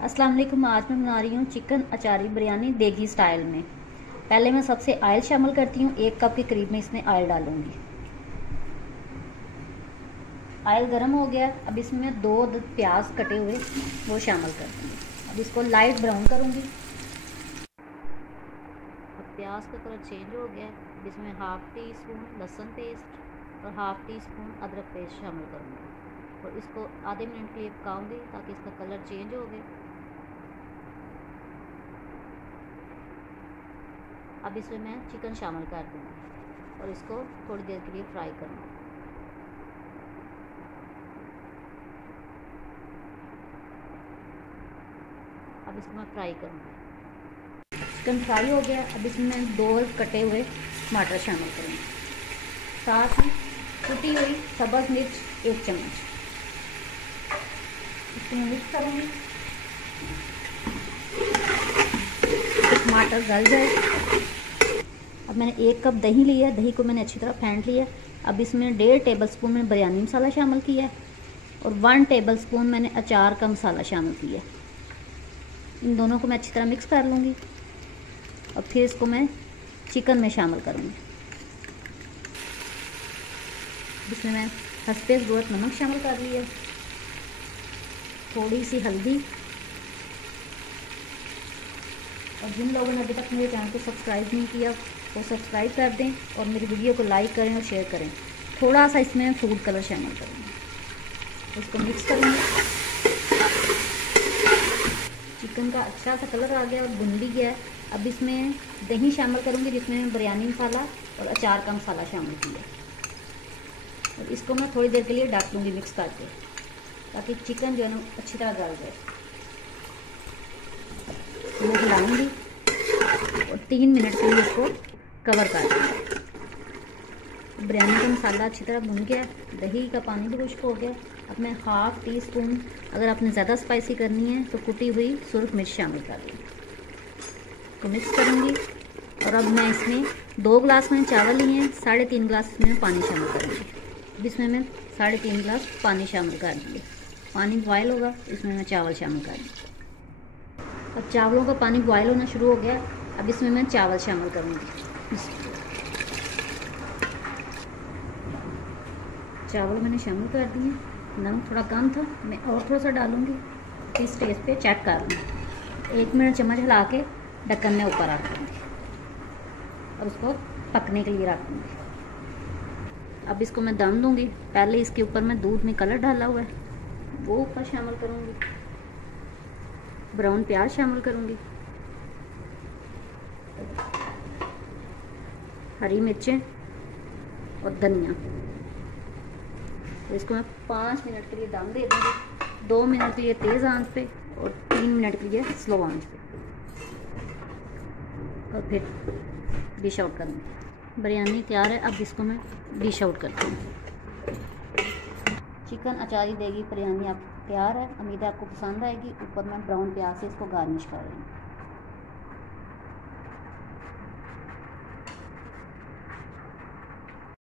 अस्सलाम वालेकुम। आज मैं बना रही हूँ चिकन अचारी बिरयानी देगी स्टाइल में। पहले मैं सबसे ऑयल शामिल करती हूँ। 1 कप के करीब में इसमें ऑयल डालूंगी। ऑयल गर्म हो गया। अब इसमें 2 प्याज कटे हुए वो शामिल कर दूँगी। अब इसको लाइट ब्राउन करूँगी। अब प्याज का कलर चेंज हो गया। अब इसमें हाफ टी स्पून लहसुन पेस्ट और हाफ टी स्पून अदरक पेस्ट शामिल करूँगी और इसको आधे मिनट के लिए पकाऊंगी ताकि इसका कलर चेंज हो गया। अब इसमें मैं चिकन शामिल कर दूँगी और इसको थोड़ी देर के लिए फ्राई करूँगी। अब इसको मैं फ्राई करूँगी। चिकन फ्राई हो गया। अब इसमें मैं 2 कटे हुए टमाटर शामिल करूँगी, साथ ही कुटी हुई सब्ज़ मिर्च 1 चम्मच। इसको मिक्स करूँगी। टमाटर गल जाए। अब मैंने 1 कप दही लिया है। दही को मैंने अच्छी तरह फेंट लिया। अब इसमें 1.5 टेबलस्पून मैंने बिरयानी मसाला शामिल किया है और 1 टेबलस्पून मैंने अचार का मसाला शामिल किया है। इन दोनों को मैं अच्छी तरह मिक्स कर लूँगी और फिर इसको मैं चिकन में शामिल करूँगी। इसमें मैं हस्बे ज़रूरत नमक शामिल कर लिया, थोड़ी सी हल्दी। और जिन लोगों ने अभी तक मेरे चैनल को सब्सक्राइब नहीं किया वो सब्सक्राइब कर दें और मेरी वीडियो को लाइक करें और शेयर करें। थोड़ा सा इसमें फूड कलर शामिल करूँगी। इसको मिक्स करूँगी। चिकन का अच्छा सा कलर आ गया और भुन भी गया है। अब इसमें दही शामिल करूँगी जिसमें बिरयानी मसाला और अचार का मसाला शामिल किया और इसको मैं थोड़ी देर के लिए ढक दूँगी मिक्स करके ताकि चिकन जो है ना अच्छी तरह गल जाए। मैं हिलाऊंगी और 3 मिनट के लिए इसको कवर कर दूँगी। बिरयानी का मसाला अच्छी तरह भुन गया, दही का पानी भी खुश्क हो गया। अब मैं हाफ टी स्पून, अगर आपने ज़्यादा स्पाइसी करनी है तो कुटी हुई सुरख मिर्च शामिल कर दूँगी। इसको मिक्स करूँगी और अब मैं इसमें 2 गिलास में चावल लिए हैं, 3.5 गिलास इसमें पानी शामिल करूँगी। अब इसमें मैं 3.5 गिलास पानी शामिल कर दूँगी। पानी बॉयल होगा, इसमें मैं चावल शामिल कर दूँगी। अब चावलों का पानी बॉयल होना शुरू हो गया। अब इसमें मैं चावल शामिल करूँगी। चावल मैंने शामिल कर दिए। नमक थोड़ा कम था, मैं और थोड़ा सा डालूँगी। इस स्टेज पे चेक कर लूँगी। 1 मिनट चम्मच हिला के ढक्कन में ऊपर रख दूँगी और उसको पकने के लिए रख दूँगी। अब इसको मैं दम दूँगी। पहले इसके ऊपर मैं दूध में कलर डाला हुआ है वो ऊपर शामिल करूँगी। ब्राउन प्याज शामिल करूँगी, हरी मिर्चें और धनिया। तो इसको मैं 5 मिनट के लिए दम दे दूँगी। 2 मिनट के लिए तेज़ आंच पे और 3 मिनट के लिए स्लो आंच पे और फिर डिश आउट करूँगी। बिरयानी तैयार है। अब इसको मैं डिश आउट करती हूँ। चिकन अचारी देगी बिरयानी आप तैयार है। उम्मीद है आपको पसंद आएगी। ऊपर मैं ब्राउन प्याज से इसको गार्निश कर रही हूँ।